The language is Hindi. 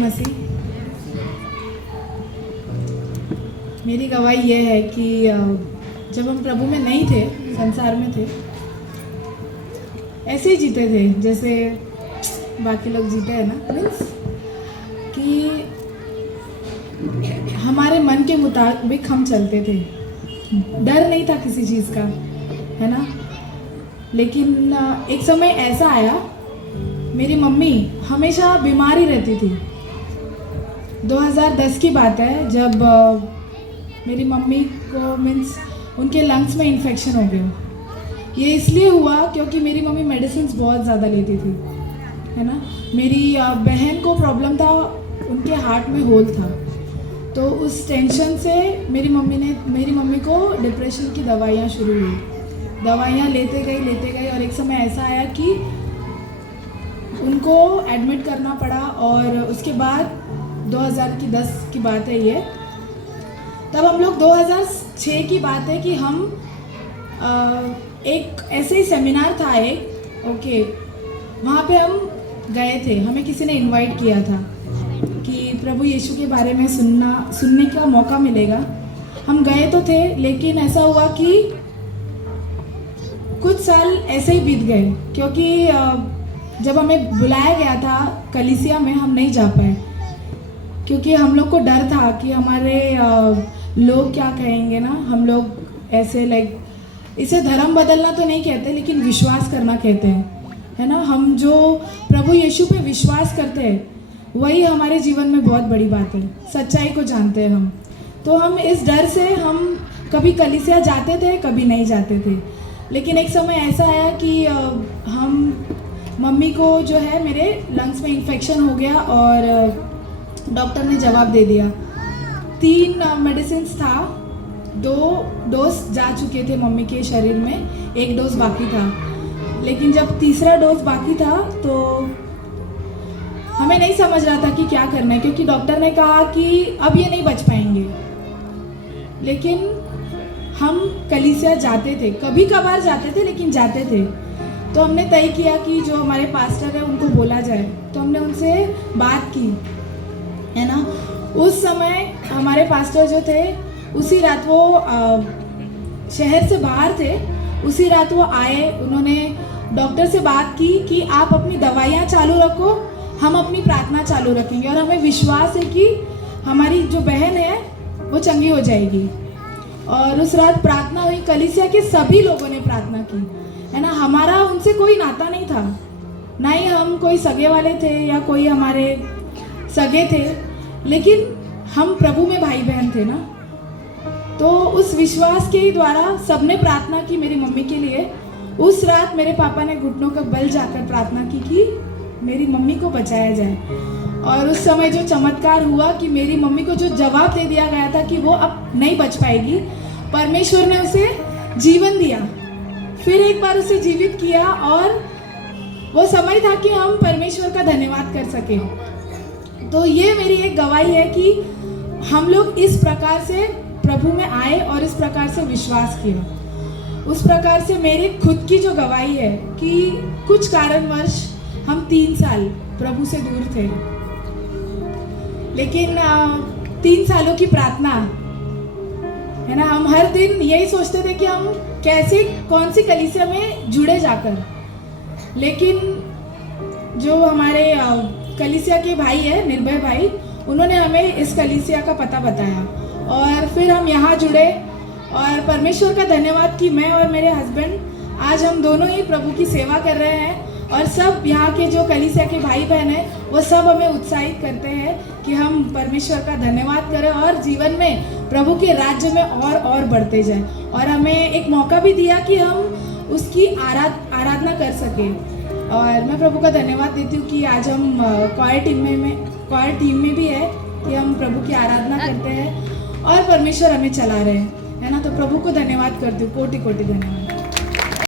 मसीह। मेरी गवाही यह है कि जब हम प्रभु में नहीं थे, संसार में थे, ऐसे ही जीते थे जैसे बाकी लोग जीते हैं ना, मीन्स कि हमारे मन के मुताबिक हम चलते थे। डर नहीं था किसी चीज़ का, है ना। लेकिन एक समय ऐसा आया, मेरी मम्मी हमेशा बीमार ही रहती थी। 2010 की बात है, जब मेरी मम्मी को मीन्स उनके लंग्स में इन्फेक्शन हो गया। ये इसलिए हुआ क्योंकि मेरी मम्मी मेडिसिन्स बहुत ज़्यादा लेती थी, है ना। मेरी बहन को प्रॉब्लम था, उनके हार्ट में होल था। तो उस टेंशन से मेरी मम्मी को डिप्रेशन की दवाइयाँ शुरू हुई। दवाइयाँ लेते गई और एक समय ऐसा आया कि उनको एडमिट करना पड़ा। और उसके बाद 2010 की बात है ये, तब हम लोग 2006 की बात है कि हम एक ऐसे ही सेमिनार था एक, ओके, वहाँ पे हम गए थे। हमें किसी ने इनवाइट किया था कि प्रभु यीशु के बारे में सुनने का मौका मिलेगा। हम गए तो थे, लेकिन ऐसा हुआ कि कुछ साल ऐसे ही बीत गए, क्योंकि जब हमें बुलाया गया था कलीसिया में, हम नहीं जा पाए क्योंकि हम लोग को डर था कि हमारे लोग क्या कहेंगे ना। हम लोग ऐसे लाइक, इसे धर्म बदलना तो नहीं कहते, लेकिन विश्वास करना कहते हैं, है ना। हम जो प्रभु यीशु पे विश्वास करते हैं, वही हमारे जीवन में बहुत बड़ी बात है। सच्चाई को जानते हैं हम। तो हम इस डर से हम कभी कलीसिया जाते थे, कभी नहीं जाते थे। लेकिन एक समय ऐसा आया कि हम मम्मी को जो है, मेरे लंग्स में इन्फेक्शन हो गया और डॉक्टर ने जवाब दे दिया। 3 मेडिसिन था, 2 डोज जा चुके थे मम्मी के शरीर में, 1 डोज बाकी था। लेकिन जब तीसरा डोज बाकी था तो हमें नहीं समझ रहा था कि क्या करना है, क्योंकि डॉक्टर ने कहा कि अब ये नहीं बच पाएंगे। लेकिन हम कलीसिया जाते थे, कभी कभार जाते थे, लेकिन जाते थे। तो हमने तय किया कि जो हमारे पास्टर है उनको बोला जाए। तो हमने उनसे बात की, है ना। उस समय हमारे पास्टर जो थे, उसी रात वो शहर से बाहर थे, उसी रात वो आए। उन्होंने डॉक्टर से बात की कि आप अपनी दवाइयाँ चालू रखो, हम अपनी प्रार्थना चालू रखेंगे और हमें विश्वास है कि हमारी जो बहन है वो चंगी हो जाएगी। और उस रात प्रार्थना हुई, कलीसिया के सभी लोगों ने प्रार्थना की, है ना। हमारा उनसे कोई नाता नहीं था, ना ही हम कोई सगे वाले थे या कोई हमारे सगे थे, लेकिन हम प्रभु में भाई बहन थे ना। तो उस विश्वास के द्वारा सबने प्रार्थना की मेरी मम्मी के लिए। उस रात मेरे पापा ने घुटनों का बल जाकर प्रार्थना की कि मेरी मम्मी को बचाया जाए। और उस समय जो चमत्कार हुआ कि मेरी मम्मी को जो जवाब दे दिया गया था कि वो अब नहीं बच पाएगी, परमेश्वर ने उसे जीवन दिया, फिर एक बार उसे जीवित किया। और वो समय था कि हम परमेश्वर का धन्यवाद कर सके। तो ये मेरी एक गवाही है कि हम लोग इस प्रकार से प्रभु में आए और इस प्रकार से विश्वास किया। उस प्रकार से मेरी खुद की जो गवाही है कि कुछ कारणवश हम 3 साल प्रभु से दूर थे, लेकिन 3 सालों की प्रार्थना, है ना। हम हर दिन यही सोचते थे कि हम कैसे, कौन सी कलीसिया में जुड़े जाकर। लेकिन जो हमारे कलीसिया के भाई है, निर्भय भाई, उन्होंने हमें इस कलीसिया का पता बताया और फिर हम यहाँ जुड़े। और परमेश्वर का धन्यवाद कि मैं और मेरे हस्बैंड आज हम दोनों ही प्रभु की सेवा कर रहे हैं। और सब यहाँ के जो कलीसिया के भाई बहन हैं, वो सब हमें उत्साहित करते हैं कि हम परमेश्वर का धन्यवाद करें और जीवन में प्रभु के राज्य में और बढ़ते जाएं। और हमें एक मौका भी दिया कि हम उसकी आराधना कर सकें। और मैं प्रभु का धन्यवाद देती हूँ कि आज हम क्वायर टीम में भी है कि हम प्रभु की आराधना करते हैं और परमेश्वर हमें चला रहे हैं, है ना। तो प्रभु को धन्यवाद करती हूँ, कोटि कोटि धन्यवाद।